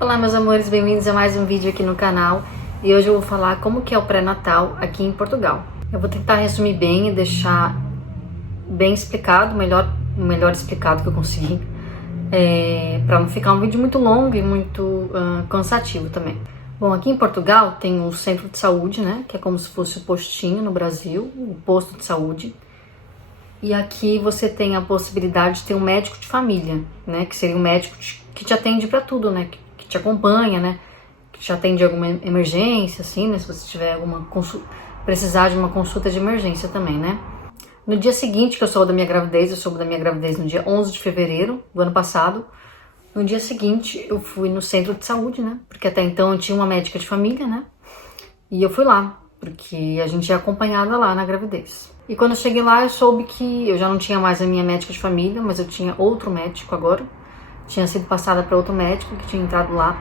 Olá meus amores, bem-vindos a mais um vídeo aqui no canal. E hoje eu vou falar como que é o pré-natal aqui em Portugal. Eu vou tentar resumir bem e deixar bem explicado, o melhor explicado que eu conseguir, para não ficar um vídeo muito longo e muito cansativo também. Bom, aqui em Portugal tem o centro de saúde, né, que é como se fosse o postinho no Brasil, o posto de saúde. E aqui você tem a possibilidade de ter um médico de família, né, que seria um médico que te atende para tudo, né, que te acompanha, né, que te atende alguma emergência, assim, né, se você tiver precisar de uma consulta de emergência também, né. No dia seguinte que eu soube da minha gravidez no dia 11 de fevereiro do ano passado. No dia seguinte eu fui no centro de saúde, né, porque até então eu tinha uma médica de família, né, e eu fui lá, porque a gente é acompanhada lá na gravidez. E quando eu cheguei lá, eu soube que eu já não tinha mais a minha médica de família, mas eu tinha outro médico agora. Tinha sido passada para outro médico que tinha entrado lá.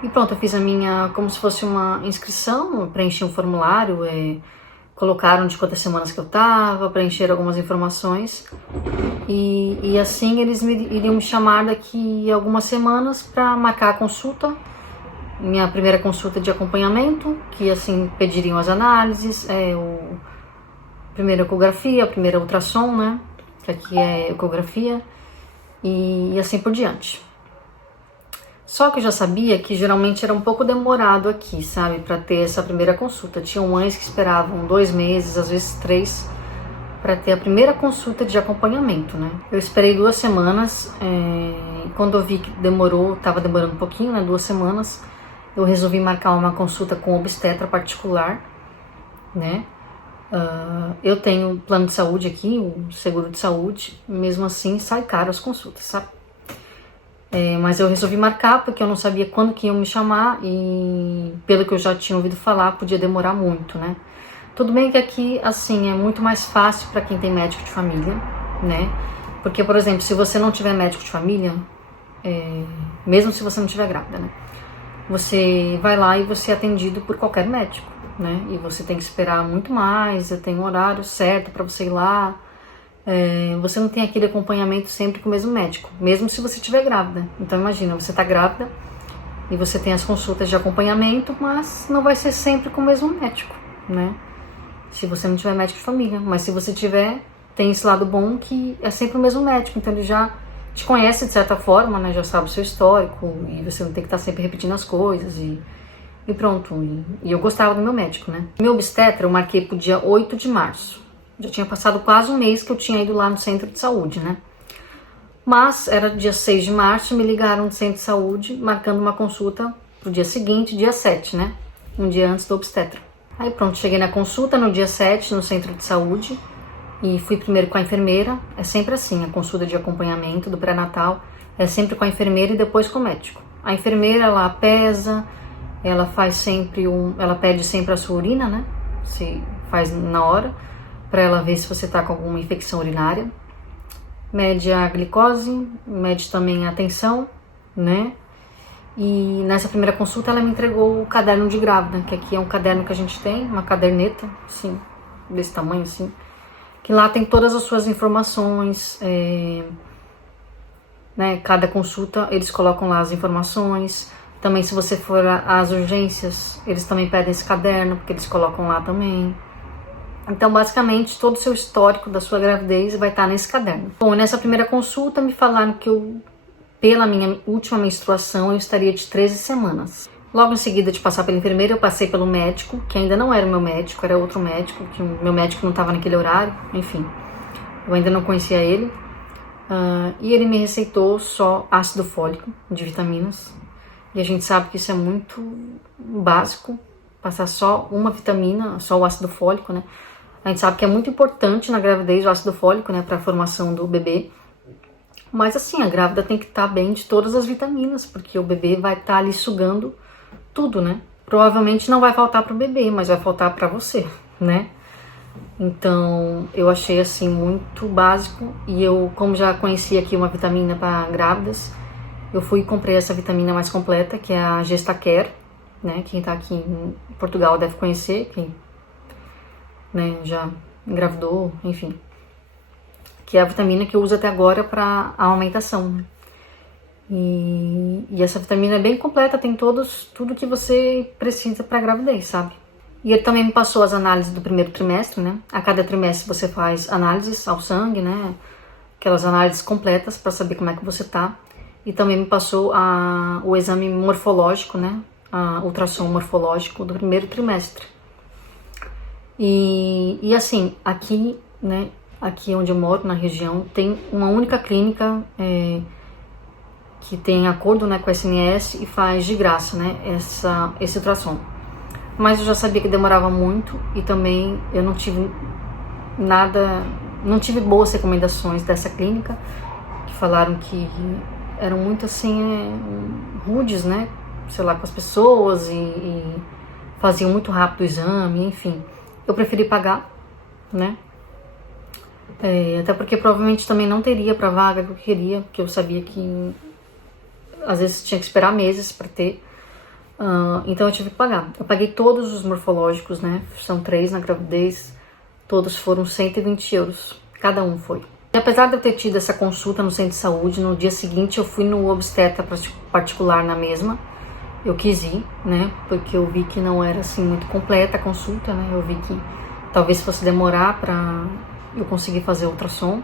E pronto, eu fiz a minha, como se fosse uma inscrição, eu preenchi um formulário, colocaram de quantas semanas que eu tava, preencheram algumas informações. E assim eles iriam me chamar daqui a algumas semanas para marcar a consulta. Minha primeira consulta de acompanhamento, que assim pediriam as análises, primeira ecografia, a primeira ultrassom, né, que aqui é ecografia, e assim por diante. Só que eu já sabia que geralmente era um pouco demorado aqui, sabe, para ter essa primeira consulta. Tinham mães que esperavam 2 meses, às vezes 3, para ter a primeira consulta de acompanhamento, né. Eu esperei 2 semanas, e quando eu vi que estava demorando um pouquinho, né, 2 semanas, eu resolvi marcar uma consulta com obstetra particular, né. Eu tenho plano de saúde aqui, o seguro de saúde, mesmo assim sai caro as consultas, sabe? Mas eu resolvi marcar porque eu não sabia quando que iam me chamar e pelo que eu já tinha ouvido falar, podia demorar muito, né? Tudo bem que aqui, assim, é muito mais fácil para quem tem médico de família, né? Porque, por exemplo, se você não tiver médico de família, mesmo se você não estiver grávida, né? Você vai lá e você é atendido por qualquer médico, né? E você tem que esperar muito mais, tem um horário certo para você ir lá. Você não tem aquele acompanhamento sempre com o mesmo médico, mesmo se você estiver grávida. Então imagina, você tá grávida e você tem as consultas de acompanhamento, mas não vai ser sempre com o mesmo médico, né? Se você não tiver médico de família. Mas se você tiver, tem esse lado bom que é sempre o mesmo médico, então ele já te conhece de certa forma, né? Já sabe o seu histórico e você não tem que estar sempre repetindo as coisas e pronto. E eu gostava do meu médico, né? Meu obstetra eu marquei pro dia 8 de março. Já tinha passado quase um mês que eu tinha ido lá no centro de saúde, né? Mas era dia 6 de março, me ligaram do centro de saúde, marcando uma consulta pro dia seguinte, dia 7, né? Um dia antes do obstetra. Aí pronto, cheguei na consulta no dia 7, no centro de saúde, e fui primeiro com a enfermeira. É sempre assim, a consulta de acompanhamento do pré-natal é sempre com a enfermeira e depois com o médico. A enfermeira, ela pesa, ela pede sempre a sua urina, né? Se faz na hora, para ela ver se você tá com alguma infecção urinária. Mede a glicose, mede também a tensão, né? E nessa primeira consulta ela me entregou o caderno de grávida, que aqui é um caderno que a gente tem, uma caderneta, assim, desse tamanho, assim, que lá tem todas as suas informações, né? Cada consulta eles colocam lá as informações. Também se você for às urgências, eles também pedem esse caderno, porque eles colocam lá também. Então, basicamente, todo o seu histórico da sua gravidez vai estar nesse caderno. Bom, nessa primeira consulta me falaram que pela minha última menstruação, eu estaria de 13 semanas. Logo em seguida de passar pela enfermeira, eu passei pelo médico, que ainda não era o meu médico, era outro médico, que o meu médico não estava naquele horário, enfim. Eu ainda não conhecia ele. E ele me receitou só ácido fólico de vitaminas. E a gente sabe que isso é muito básico, passar só uma vitamina, só o ácido fólico, né? A gente sabe que é muito importante na gravidez o ácido fólico, né, para a formação do bebê. Mas assim, a grávida tem que estar bem de todas as vitaminas, porque o bebê vai estar ali sugando tudo, né? Provavelmente não vai faltar para o bebê, mas vai faltar para você, né? Então, eu achei assim muito básico e eu, como já conhecia aqui uma vitamina para grávidas, eu fui e comprei essa vitamina mais completa, que é a Gestacare, né? Quem tá aqui em Portugal deve conhecer, quem, né, já engravidou, enfim. Que é a vitamina que eu uso até agora para a amamentação, né? E essa vitamina é bem completa, tem tudo que você precisa para gravidez, sabe? E ele também me passou as análises do primeiro trimestre, né? A cada trimestre você faz análises ao sangue, né? Aquelas análises completas para saber como é que você tá. E também me passou o exame morfológico, né? A ultrassom morfológico do primeiro trimestre. E assim, aqui, né? Aqui onde eu moro, na região, tem uma única clínica que tem acordo, né, com a SNS e faz de graça, né? Esse ultrassom. Mas eu já sabia que demorava muito e também eu não tive boas recomendações dessa clínica, que falaram que eram muito assim, rudes, né, sei lá, com as pessoas e faziam muito rápido o exame, enfim. Eu preferi pagar, né, até porque provavelmente também não teria pra vaga que eu queria, porque eu sabia que às vezes tinha que esperar meses pra ter. Então eu tive que pagar. Eu paguei todos os morfológicos, né? São 3 na gravidez. Todos foram 120 euros. Cada um foi. E apesar de eu ter tido essa consulta no centro de saúde, no dia seguinte eu fui no obstetra particular na mesma. Eu quis ir, né? Porque eu vi que não era assim muito completa a consulta, né? Eu vi que talvez fosse demorar pra eu conseguir fazer ultrassom.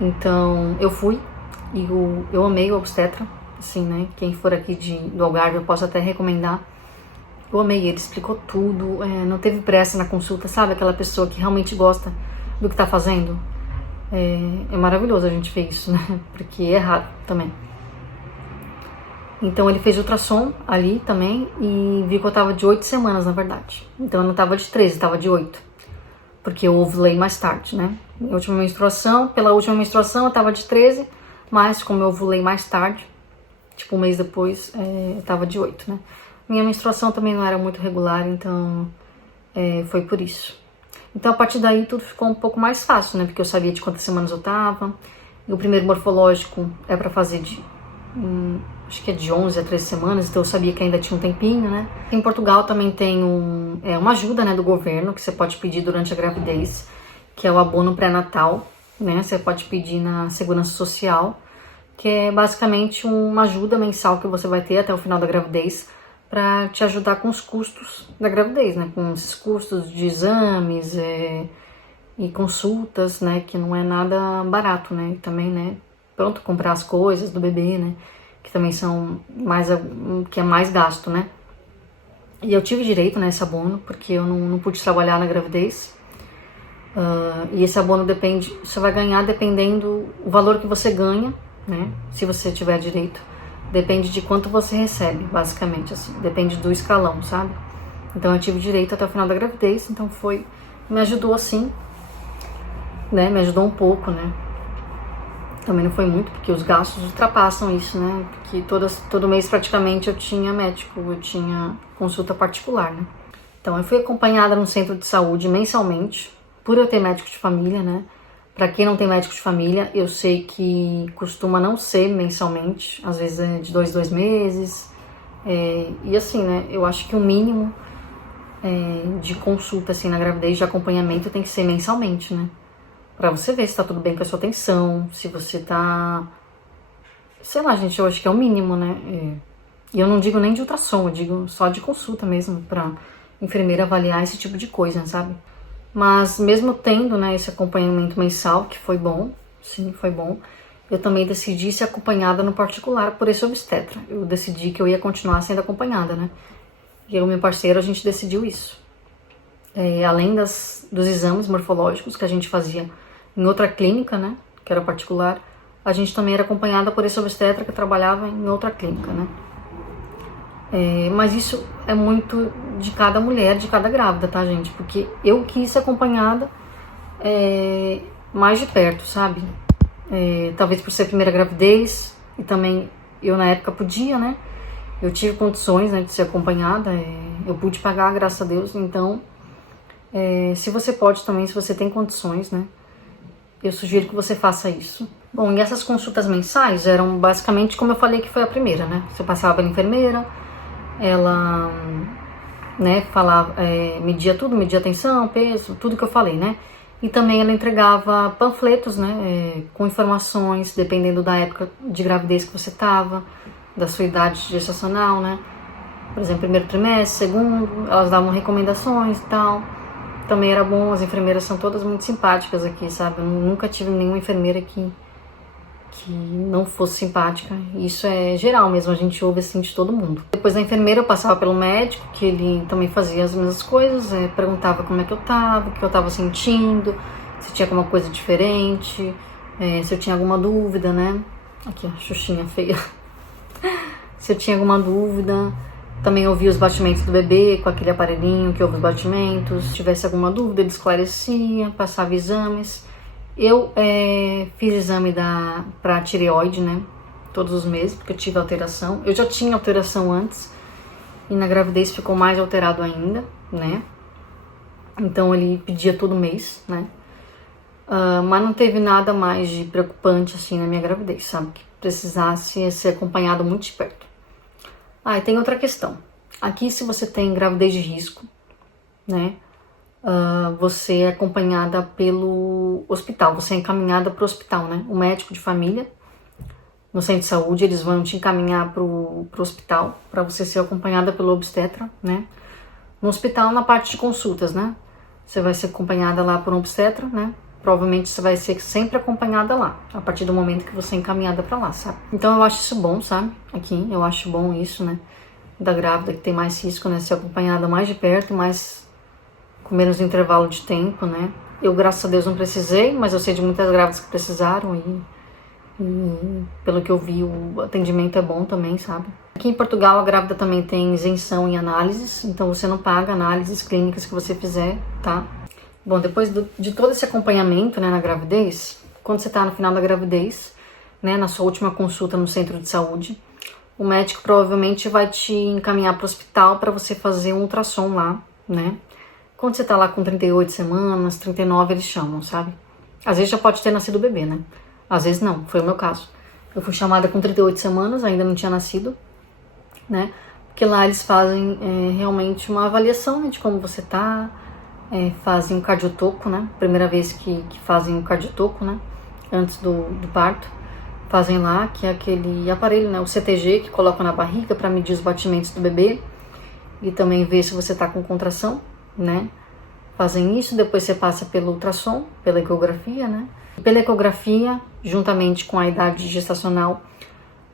Então eu fui e eu amei o obstetra. Assim, né? Quem for aqui do Algarve, eu posso até recomendar. Eu amei, ele explicou tudo, não teve pressa na consulta, sabe? Aquela pessoa que realmente gosta do que tá fazendo. É maravilhoso a gente ver isso, né? Porque é raro também. Então ele fez ultrassom ali também e viu que eu tava de 8 semanas, na verdade. Então eu não tava de 13, tava de 8. Porque eu ovulei mais tarde, né? Pela última menstruação eu tava de 13, mas como eu ovulei mais tarde, tipo um mês depois, eu tava de 8, né? Minha menstruação também não era muito regular, então foi por isso. Então a partir daí tudo ficou um pouco mais fácil, né? Porque eu sabia de quantas semanas eu tava. E o primeiro morfológico é pra fazer acho que é de 11 a 13 semanas, então eu sabia que ainda tinha um tempinho, né? Em Portugal também tem uma ajuda, né, do governo, que você pode pedir durante a gravidez, que é o abono pré-natal, né? Você pode pedir na Segurança Social, que é basicamente uma ajuda mensal que você vai ter até o final da gravidez para te ajudar com os custos da gravidez, né? Com esses custos de exames e consultas, né? Que não é nada barato, né? E também, né? Pronto, comprar as coisas do bebê, né? Que também são que é mais gasto, né? E eu tive direito nesse abono porque eu não pude trabalhar na gravidez. E esse abono você vai ganhar dependendo o valor que você ganha, né? Se você tiver direito, depende de quanto você recebe, basicamente, assim, depende do escalão, sabe? Então eu tive direito até o final da gravidez, então me ajudou assim, né? Me ajudou um pouco, né? Também não foi muito, porque os gastos ultrapassam isso, né? Porque todo mês praticamente eu tinha médico, eu tinha consulta particular, né? Então eu fui acompanhada no centro de saúde mensalmente, por eu ter médico de família, né? Pra quem não tem médico de família, eu sei que costuma não ser mensalmente, às vezes é de 2 meses. E assim, né, eu acho que o mínimo de consulta, assim, na gravidez, de acompanhamento, tem que ser mensalmente, né? Pra você ver se tá tudo bem com a sua atenção, se você tá... Sei lá, gente, eu acho que é o mínimo, né? E eu não digo nem de ultrassom, eu digo só de consulta mesmo, pra enfermeira avaliar esse tipo de coisa, sabe? Mas mesmo tendo, né, esse acompanhamento mensal, que foi bom, sim, foi bom, eu também decidi ser acompanhada no particular por esse obstetra. Eu decidi que eu ia continuar sendo acompanhada, né? E eu e meu parceiro, a gente decidiu isso. Além dos exames morfológicos que a gente fazia em outra clínica, né, que era particular, a gente também era acompanhada por esse obstetra que trabalhava em outra clínica, né? Mas isso é muito de cada mulher, de cada grávida, tá, gente? Porque eu quis ser acompanhada mais de perto, sabe? Talvez por ser a primeira gravidez, e também eu na época podia, né? Eu tive condições, né, de ser acompanhada, eu pude pagar, graças a Deus. Então, se você pode também, se você tem condições, né? Eu sugiro que você faça isso. Bom, e essas consultas mensais eram basicamente como eu falei que foi a primeira, né? Você passava pela enfermeira, ela, né, falava, media tudo, media atenção, peso, tudo que eu falei, né? E também ela entregava panfletos, né, com informações, dependendo da época de gravidez que você estava, da sua idade gestacional, né? Por exemplo, primeiro trimestre, segundo, elas davam recomendações e tal. Também era bom, as enfermeiras são todas muito simpáticas aqui, sabe? Eu nunca tive nenhuma enfermeira que não fosse simpática. Isso é geral mesmo, a gente ouve assim de todo mundo. Depois da enfermeira eu passava pelo médico, que ele também fazia as mesmas coisas, perguntava como é que eu tava, o que eu tava sentindo, se tinha alguma coisa diferente, se eu tinha alguma dúvida, né? Aqui, ó, xuxinha feia. Se eu tinha alguma dúvida. Também ouvia os batimentos do bebê com aquele aparelhinho que ouve os batimentos. Se tivesse alguma dúvida, ele esclarecia, passava exames. Eu fiz exame para tireoide, né? Todos os meses, porque eu tive alteração. Eu já tinha alteração antes e na gravidez ficou mais alterado ainda, né? Então ele pedia todo mês, né? Mas não teve nada mais de preocupante assim na minha gravidez, sabe? Que precisasse ser acompanhado muito de perto. E tem outra questão. Aqui, se você tem gravidez de risco, né? Você é acompanhada pelo hospital, você é encaminhada para o hospital, né? O médico de família, no centro de saúde, eles vão te encaminhar para o hospital, para você ser acompanhada pelo obstetra, né? No hospital, na parte de consultas, né? Você vai ser acompanhada lá por um obstetra, né? Provavelmente você vai ser sempre acompanhada lá, a partir do momento que você é encaminhada para lá, sabe? Então eu acho isso bom, sabe? Aqui, eu acho bom isso, né? Da grávida que tem mais risco, né? Ser acompanhada mais de perto e mais com menos intervalo de tempo, né? Eu, graças a Deus, não precisei, mas eu sei de muitas grávidas que precisaram e pelo que eu vi, o atendimento é bom também, sabe? Aqui em Portugal, a grávida também tem isenção em análises, então você não paga análises clínicas que você fizer, tá? Bom, depois de todo esse acompanhamento, né, na gravidez, quando você tá no final da gravidez, né, na sua última consulta no centro de saúde, o médico provavelmente vai te encaminhar para o hospital para você fazer um ultrassom lá, né? Quando você tá lá com 38 semanas, 39, eles chamam, sabe? Às vezes já pode ter nascido o bebê, né? Às vezes não, foi o meu caso. Eu fui chamada com 38 semanas, ainda não tinha nascido, né? Porque lá eles fazem realmente uma avaliação, né, de como você tá, fazem um cardiotoco, né? Primeira vez que fazem um cardiotoco, né? Antes do parto. Fazem lá, que é aquele aparelho, né? O CTG, que colocam na barriga para medir os batimentos do bebê. E também ver se você tá com contração, né? Fazem isso, depois você passa pelo ultrassom, pela ecografia, né? E pela ecografia, juntamente com a idade gestacional,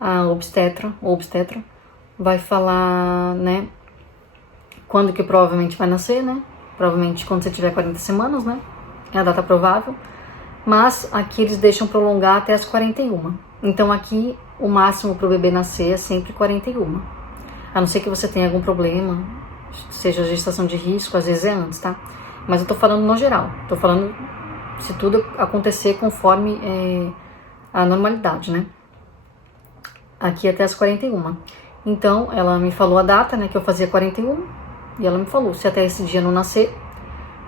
a obstetra vai falar, né? Quando que provavelmente vai nascer, né? Provavelmente quando você tiver 40 semanas, né? É a data provável. Mas aqui eles deixam prolongar até as 41. Então aqui o máximo para o bebê nascer é sempre 41. A não ser que você tenha algum problema, seja gestação de risco, às vezes é antes, tá? Mas eu tô falando no geral. Tô falando se tudo acontecer conforme a normalidade, né? Aqui até as 41. Então ela me falou a data, né? Que eu fazia 41. E ela me falou, se até esse dia não nascer,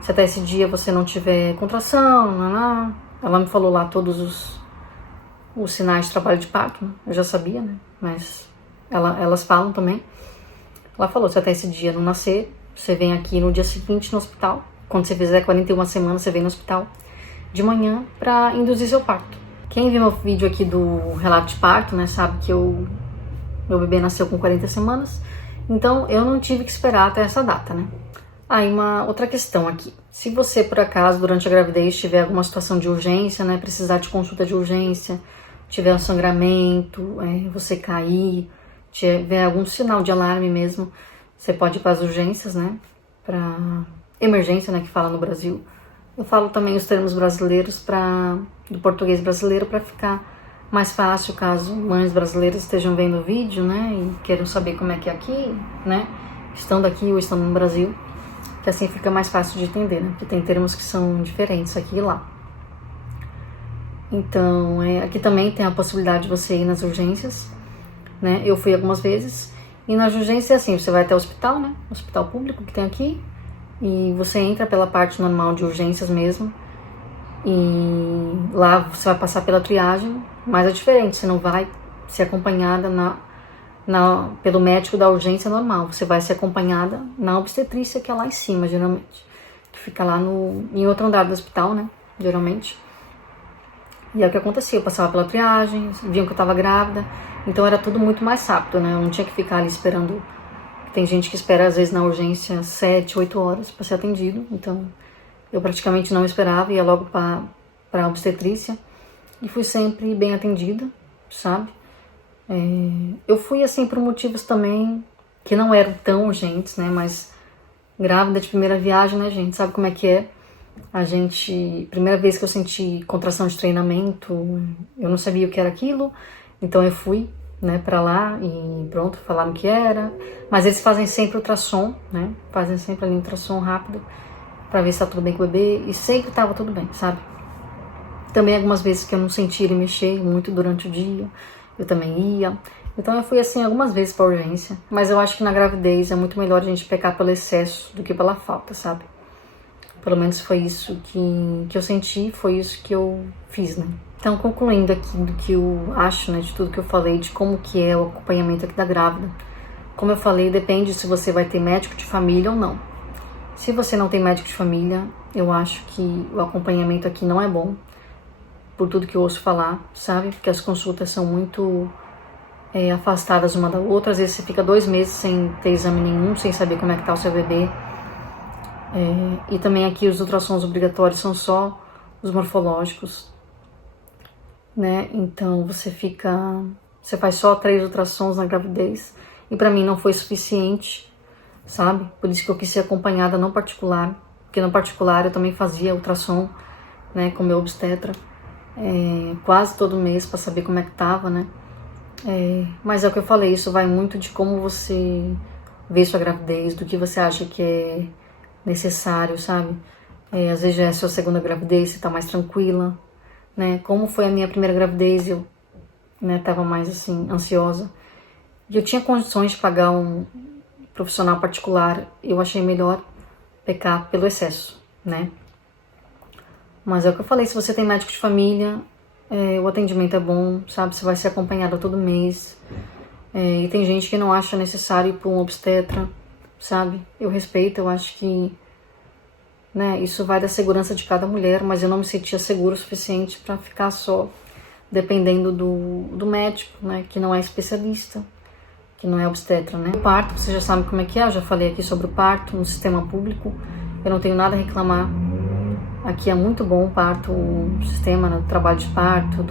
se até esse dia você não tiver contração, ela me falou lá todos os sinais de trabalho de parto, né? Eu já sabia, né? Mas elas falam também. Ela falou, se até esse dia não nascer, você vem aqui no dia seguinte no hospital. Quando você fizer 41 semanas, você vem no hospital de manhã pra induzir seu parto. Quem viu meu vídeo aqui do relato de parto, né, sabe que meu bebê nasceu com 40 semanas. Então, eu não tive que esperar até essa data, né? Aí, uma outra questão aqui. Se você, por acaso, durante a gravidez, tiver alguma situação de urgência, né? Precisar de consulta de urgência, tiver um sangramento, você cair, tiver algum sinal de alarme mesmo, você pode ir para as urgências, né? Para emergência, né? Que fala no Brasil. Eu falo também os termos brasileiros do português brasileiro para ficar mais fácil caso mães brasileiras estejam vendo o vídeo, né, e queiram saber como é que é aqui, né, estando aqui ou estando no Brasil, que assim fica mais fácil de entender, né, porque tem termos que são diferentes aqui e lá. Então, aqui também tem a possibilidade de você ir nas urgências, né, eu fui algumas vezes, e nas urgências é assim, você vai até o hospital, né, hospital público que tem aqui, e você entra pela parte normal de urgências mesmo, e lá você vai passar pela triagem, mas é diferente, você não vai ser acompanhada pelo médico da urgência normal, você vai ser acompanhada na obstetrícia, que é lá em cima, geralmente, que fica lá em outro andar do hospital, né, geralmente. E é o que acontecia, eu passava pela triagem, viam que eu tava grávida, então era tudo muito mais rápido, né, eu não tinha que ficar ali esperando. Tem gente que espera, às vezes, na urgência 7, 8 horas para ser atendido, então eu praticamente não esperava, ia logo para a obstetrícia e fui sempre bem atendida, sabe? Eu fui assim por motivos também que não eram tão urgentes, né? Mas grávida de primeira viagem, né, gente? Sabe como é que é? A gente, primeira vez que eu senti contração de treinamento, eu não sabia o que era aquilo, então eu fui, né, pra lá e pronto, falaram que era. Mas eles fazem sempre ultrassom, né? Fazem sempre ali ultrassom rápido pra ver se tá tudo bem com o bebê e sempre tava tudo bem, sabe? Também algumas vezes que eu não senti ele mexer muito durante o dia, eu também ia. Então eu fui assim algumas vezes pra urgência, mas eu acho que na gravidez é muito melhor a gente pecar pelo excesso do que pela falta, sabe? Pelo menos foi isso que eu senti, foi isso que eu fiz, né? Então, concluindo aqui do que eu acho, né, de tudo que eu falei, de como que é o acompanhamento aqui da grávida. Como eu falei, depende se você vai ter médico de família ou não. Se você não tem médico de família, eu acho que o acompanhamento aqui não é bom, por tudo que eu ouço falar, sabe? Porque as consultas são muito afastadas uma da outra. Às vezes você fica 2 meses sem ter exame nenhum, sem saber como é que tá o seu bebê. E também aqui os ultrassons obrigatórios são só os morfológicos, né? Então você faz só 3 ultrassons na gravidez. E pra mim não foi suficiente, sabe? Por isso que eu quis ser acompanhada no particular. Porque no particular eu também fazia ultrassom, né, com meu obstetra, quase todo mês pra saber como é que tava, né? Mas é o que eu falei, isso vai muito de como você vê sua gravidez, do que você acha que é necessário, sabe? Às vezes já é a sua segunda gravidez, você tá mais tranquila, né? Como foi a minha primeira gravidez, eu, né, tava mais assim, ansiosa. E eu tinha condições de pagar um profissional particular, eu achei melhor pecar pelo excesso, né? Mas é o que eu falei, se você tem médico de família, o atendimento é bom, sabe? Você vai ser acompanhada todo mês. E tem gente que não acha necessário ir para um obstetra, sabe? Eu respeito, eu acho que, né, isso vai da segurança de cada mulher, mas eu não me sentia segura o suficiente para ficar só dependendo do médico, né, que não é especialista, que não é obstetra, né? O parto, você já sabe como é que é, eu já falei aqui sobre o parto no sistema público, eu não tenho nada a reclamar. Aqui é muito bom o parto, o sistema, né, do trabalho de parto,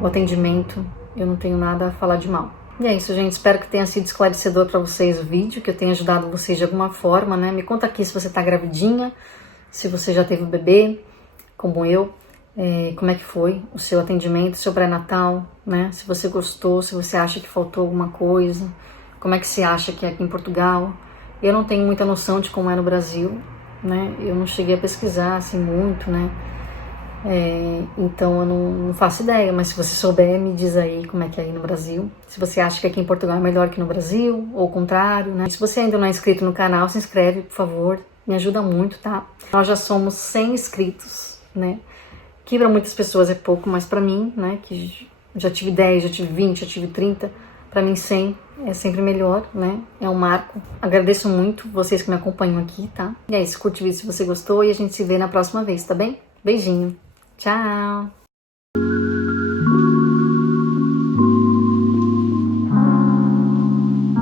o atendimento, eu não tenho nada a falar de mal. E é isso, gente. Espero que tenha sido esclarecedor para vocês o vídeo, que eu tenha ajudado vocês de alguma forma, né? Me conta aqui se você tá gravidinha, se você já teve um bebê, como eu, como é que foi o seu atendimento, o seu pré-natal, né? Se você gostou, se você acha que faltou alguma coisa, como é que você acha que é aqui em Portugal. Eu não tenho muita noção de como é no Brasil, né? Eu não cheguei a pesquisar assim muito, né? Então eu não faço ideia, mas se você souber, me diz aí como é que é aí no Brasil. Se você acha que aqui em Portugal é melhor que no Brasil, ou o contrário, né? Se você ainda não é inscrito no canal, se inscreve, por favor. Me ajuda muito, tá? Nós já somos 100 inscritos, né? Que para muitas pessoas é pouco, mas para mim, né? Que já tive 10, já tive 20, já tive 30. Para mim 100 é sempre melhor, né? É um marco. Agradeço muito vocês que me acompanham aqui, tá? E é isso, curte o vídeo se você gostou e a gente se vê na próxima vez, tá bem? Beijinho! Tchau!